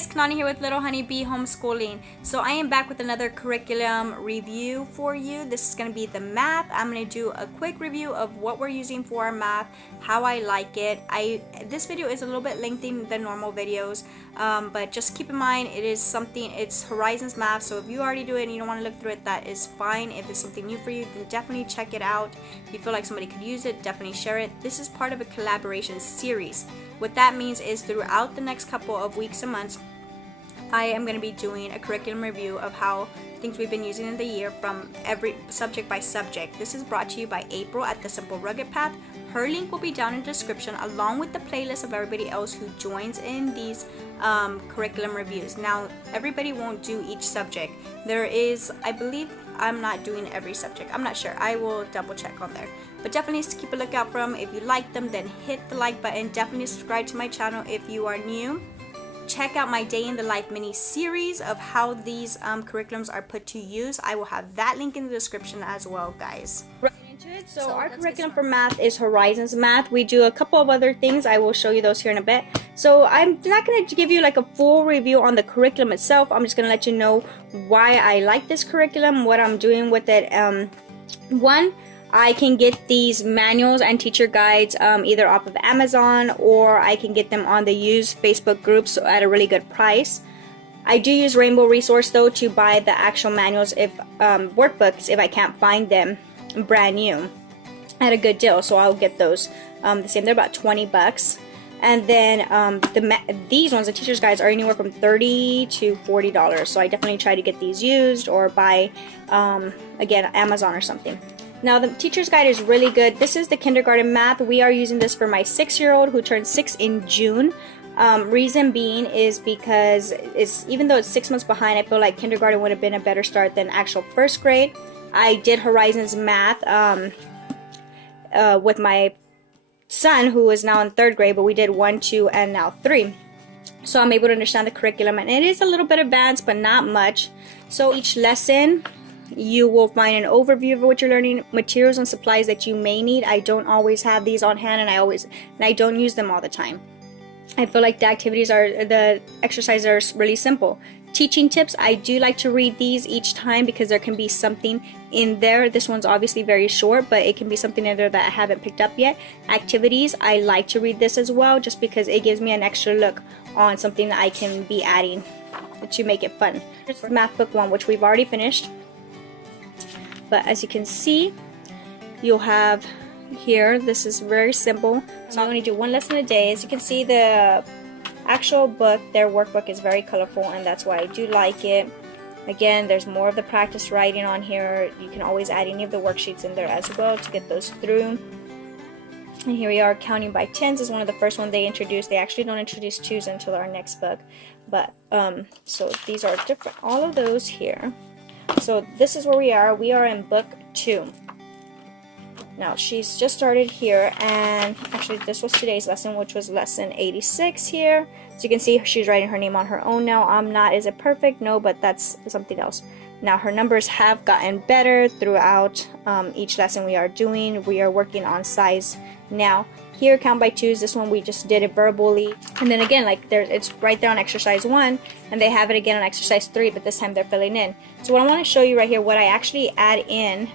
guys, Kanani here with Little Honeybee Homeschooling. So I am back with another curriculum review for you. This is going to be the math. I'm going to do a quick review of what we're using for our math, how I like it. This video is a little bit lengthy than normal videos, but just keep in mind it's Horizons math. So if you already do it and you don't want to look through it, that is fine. If it's something new for you, then definitely check it out. If you feel like somebody could use it, definitely share it. This is part of a collaboration series. What that means is throughout the next couple of weeks and months, I am going to be doing a curriculum review of how things we've been using in the year from every subject by subject. This is brought to you by April at The Simple Rugged Path. Her link will be down in the description along with the playlist of everybody else who joins in these curriculum reviews. Now, everybody won't do each subject. There is, I believe, I'm not doing every subject. I'm not sure. I will double check on there. But definitely keep a lookout for them. If you like them, then hit the like button. Definitely subscribe to my channel if you are new. Check out my Day in the Life mini series of how these curriculums are put to use. I will have that link in the description as well, guys. Right into it. So our curriculum for math is Horizons Math. We do a couple of other things. I will show you those here in a bit. So I'm not going to give you like a full review on the curriculum itself. I'm just going to let you know why I like this curriculum, what I'm doing with it. One, I can get these manuals and teacher guides either off of Amazon, or I can get them on the used Facebook groups at a really good price. I do use Rainbow Resource though to buy the actual manuals, if workbooks, if I can't find them brand new at a good deal. So I'll get those the same. They're about 20 bucks. And then these ones, the teacher's guides, are anywhere from $30 to $40. So I definitely try to get these used or buy, again, Amazon or something. Now the teacher's guide is really good. This is the kindergarten math. We are using this for my 6-year-old who turned 6 in June. Reason being is because even though it's 6 months behind, I feel like kindergarten would have been a better start than actual first grade. I did Horizons math with my son, who is now in 3rd grade, but we did 1, 2, and now 3. So I'm able to understand the curriculum, and it is a little bit advanced, but not much. So each lesson, you will find an overview of what you're learning, materials and supplies that you may need. I don't always have these on hand, and I don't use them all the time. I feel like the exercises are really simple. Teaching tips, I do like to read these each time because there can be something in there. This one's obviously very short, but it can be something in there that I haven't picked up yet. Activities, I like to read this as well just because it gives me an extra look on something that I can be adding to make it fun. Here's Math Book 1, which we've already finished. But as you can see, you'll have here, this is very simple. So I'm going to do 1 lesson a day. As you can see, the actual book, their workbook, is very colorful, and that's why I do like it. Again, there's more of the practice writing on here. You can always add any of the worksheets in there as well to get those through. And here we are, counting by tens is one of the first ones they introduced. They actually don't introduce twos until our next book. But so these are different, all of those here. So this is where we are. We are in book 2. Now she's just started here, and actually this was today's lesson, which was lesson 86 here. So you can see she's writing her name on her own now. I'm not. Is it perfect? No, but that's something else. Now her numbers have gotten better throughout each lesson we are doing. We are working on size now. Here, count by twos. This one we just did it verbally, and then again, like it's right there on exercise 1, and they have it again on exercise 3, but this time they're filling in. So what I want to show you right here, what I actually add in.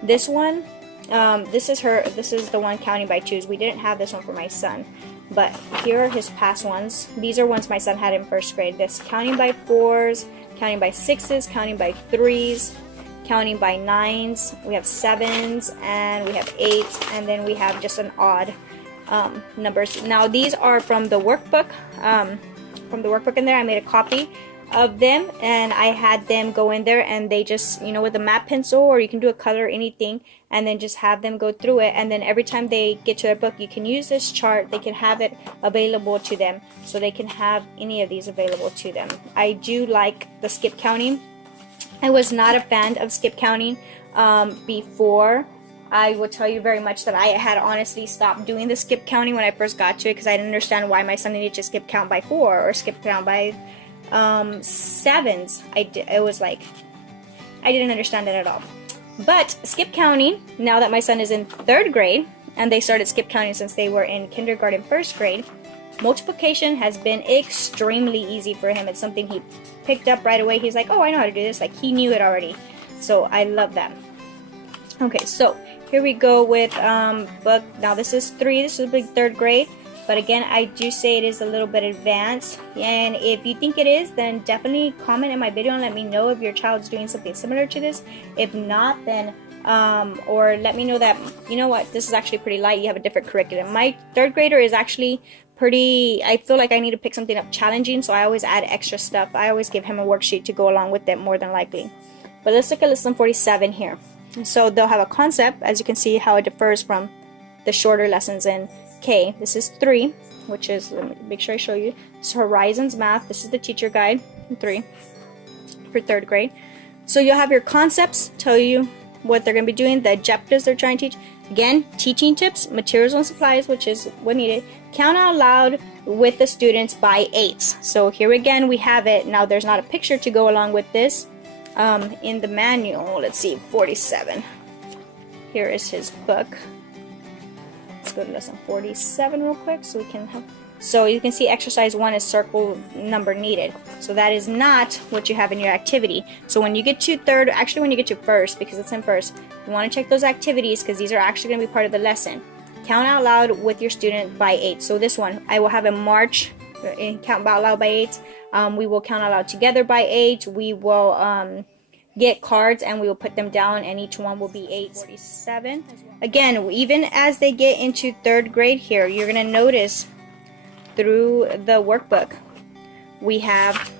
This one, this is the one counting by twos. We didn't have this one for my son, but here are his past ones. These are ones my son had in 1st grade. This counting by 4s, counting by 6s, counting by 3s, counting by 9s, we have 7s, and we have 8s, and then we have just an odd numbers. Now these are from the workbook. In there, I made a copy of them, and I had them go in there, and they just, with a matte pencil, or you can do a color, anything, and then just have them go through it, and then every time they get to their book, you can use this chart. They can have it available to them, so they can have any of these available to them. I do like the skip counting. I was not a fan of skip counting before. I will tell you very much that I had honestly stopped doing the skip counting when I first got to it, because I didn't understand why my son needed to skip count by 4 or skip count by 7s. It was like, I didn't understand it at all. But skip counting, now that my son is in 3rd grade, and they started skip counting since they were in kindergarten 1st grade, Multiplication has been extremely easy for him. It's something he picked up right away. He's like, oh, I know how to do this. Like, he knew it already. So I love that. Okay, so here we go with book. Now this is 3. This is a big 3rd grade. But again, I do say it is a little bit advanced. And if you think it is, then definitely comment in my video and let me know if your child's doing something similar to this. If not, then or let me know that, you know what, this is actually pretty light. You have a different curriculum. My 3rd grader is actually pretty, I feel like I need to pick something up challenging, so I always add extra stuff. I always give him a worksheet to go along with it, more than likely. But let's look at lesson 47 here. So they'll have a concept, as you can see how it differs from the shorter lessons in K. This is 3, which is, let me make sure I show you. It's Horizons Math. This is the teacher guide, 3, for 3rd grade. So you'll have your concepts, tell you what they're going to be doing, the objectives they're trying to teach. Again, teaching tips, materials and supplies, which is what needed. Count out loud with the students by 8s. So here again we have it. Now there's not a picture to go along with this in the manual. Let's see, 47. Here is his book. Let's go to lesson 47 real quick so we can have. So you can see exercise 1 is circle number needed. So that is not what you have in your activity. So when you get to 3rd, actually when you get to 1st, because it's in 1st, you want to check those activities because these are actually going to be part of the lesson. Count out loud with your student by 8. So this one, I will have a march, count out loud by 8. We will count out loud together by 8. We will get cards and we will put them down, and each one will be 8. 47. Again, even as they get into 3rd grade here, you're going to notice through the workbook we have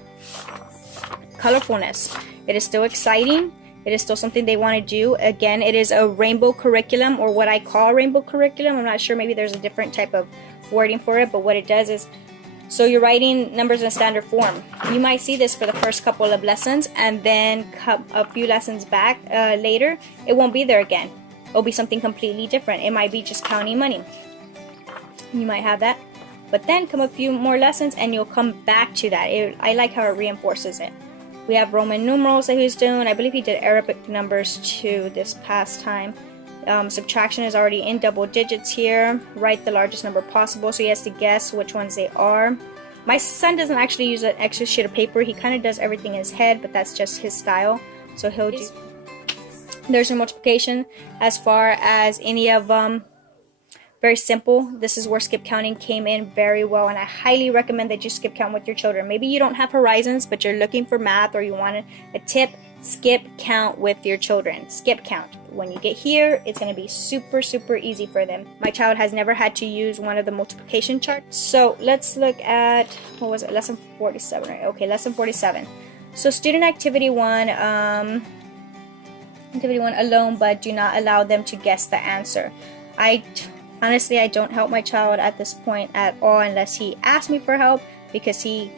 colorfulness. It is still exciting. It is still something they want to do. Again, it is a rainbow curriculum, or what I call a rainbow curriculum. I'm not sure, maybe there's a different type of wording for it, but what it does is, so you're writing numbers in standard form. You might see this for the first couple of lessons, and then a few lessons back later, it won't be there again. It'll be something completely different. It might be just counting money. You might have that. But then come a few more lessons and you'll come back to that. I like how it reinforces it. We have Roman numerals that he's doing. I believe he did Arabic numbers too this past time. Subtraction is already in double digits here. Write the largest number possible, so he has to guess which ones they are. My son doesn't actually use an extra sheet of paper. He kind of does everything in his head, but that's just his style. So he'll do. There's no multiplication as far as any of them. Very simple. This is where skip counting came in very well, and I highly recommend that you skip count with your children. Maybe you don't have Horizons, but you're looking for math or you want a tip. Skip count with your children. Skip count. When you get here, it's going to be super, super easy for them. My child has never had to use one of the multiplication charts. So let's look at, what was it? Lesson 47, right? Okay, lesson 47. So student activity 1, activity 1 alone, but do not allow them to guess the answer. Honestly, I don't help my child at this point at all unless he asks me for help, because he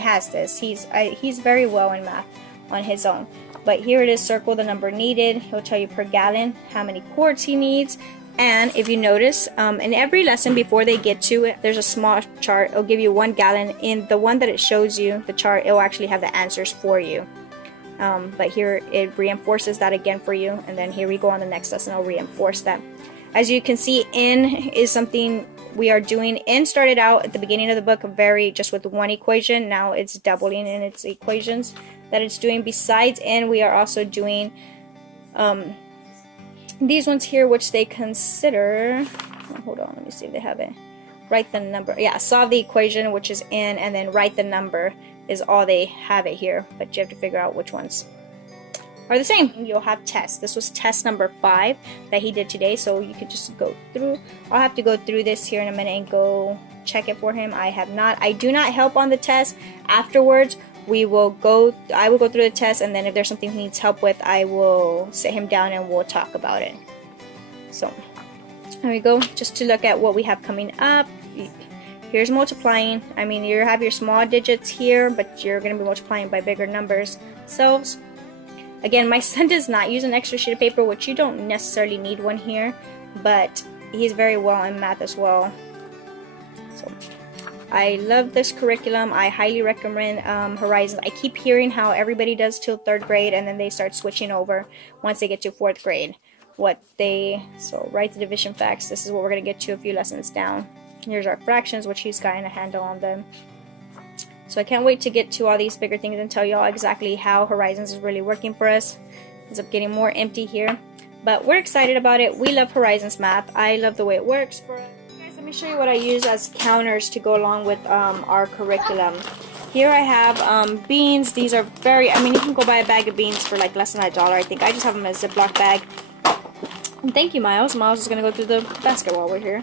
has this. He's very well in math on his own. But here it is, circle the number needed. He'll tell you per gallon how many quarts he needs. And if you notice, in every lesson before they get to it, there's a small chart. It'll give you 1 gallon. In the one that it shows you, the chart, it will actually have the answers for you. But here it reinforces that again for you. And then here we go on the next lesson, I'll reinforce that. As you can see, N is something we are doing. N started out at the beginning of the book just with 1 equation. Now it's doubling in its equations that it's doing. Besides N, we are also doing these ones here, which they consider, hold on, let me see if they have it. Write the number. Yeah, solve the equation, which is N, and then write the number is all they have it here. But you have to figure out which ones are the same. You'll have tests. This was test number 5 that he did today, so you could just go through. I'll have to go through this here in a minute and go check it for him. I do not help on the test. Afterwards, I will go through the test, and then if there's something he needs help with, I will sit him down and we'll talk about it. So there we go, just to look at what we have coming up. Here's multiplying. I mean, you have your small digits here, but you're going to be multiplying by bigger numbers. So again, my son does not use an extra sheet of paper, which you don't necessarily need one here, but he's very well in math as well. So I love this curriculum. I highly recommend Horizons. I keep hearing how everybody does till 3rd grade, and then they start switching over once they get to 4th grade. So write the division facts. This is what we're going to get to a few lessons down. Here's our fractions, which he's gotten a handle on them. So I can't wait to get to all these bigger things and tell y'all exactly how Horizons is really working for us. Ends up getting more empty here. But we're excited about it. We love Horizons math. I love the way it works for us. Guys, let me show you what I use as counters to go along with our curriculum. Here I have beans. These are very, I mean, you can go buy a bag of beans for like less than $1. I think I just have them in a Ziploc bag. And thank you, Miles. Miles is going to go through the basket while we're here.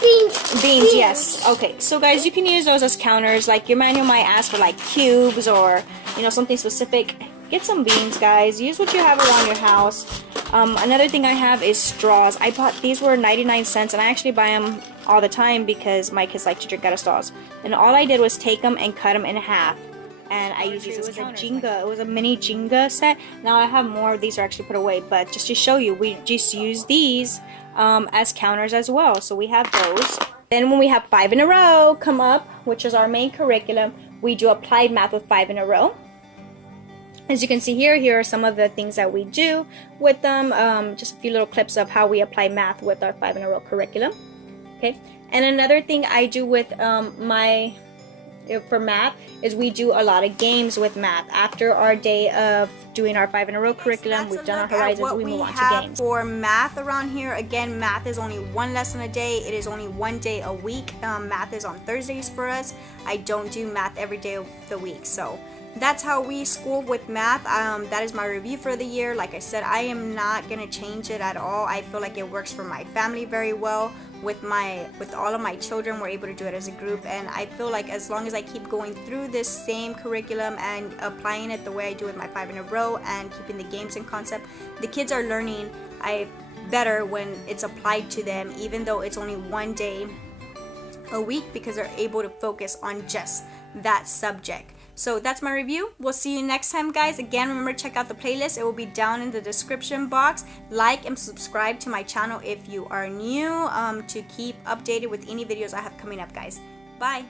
Beans, yes. Okay, so guys, you can use those as counters. Like your manual might ask for like cubes or, you know, something specific. Get some beans, guys. Use what you have around your house. Another thing I have is straws. I bought, these were 99 cents, and I actually buy them all the time because my kids like to drink out of straws. And all I did was take them and cut them in half. And I use these as a Jenga. It was a mini Jenga set. Now I have more. These are actually put away, but just to show you, we just use these as counters as well. So we have those. Then when we have 5 in a row come up, which is our main curriculum, we do applied math with 5 in a row. As you can see here are some of the things that we do with them. Just a few little clips of how we apply math with our 5 in a row curriculum. Okay. And another thing I do with for math is we do a lot of games with math. After our day of doing our 5 in a row curriculum, we've done our Horizons, we move on to games. For math around here, again, math is only 1 lesson a day. It is only 1 day a week. Math is on Thursdays for us. I don't do math every day of the week. So that's how we school with math. That is my review for the year. Like I said, I am not gonna change it at all. I feel like it works for my family very well. With all of my children, we're able to do it as a group, and I feel like as long as I keep going through this same curriculum and applying it the way I do with my 5 in a row and keeping the games in concept, the kids are learning better when it's applied to them, even though it's only 1 day a week, because they're able to focus on just that subject. So that's my review. We'll see you next time, guys. Again, remember to check out the playlist. It will be down in the description box. Like and subscribe to my channel if you are new, to keep updated with any videos I have coming up, guys. Bye.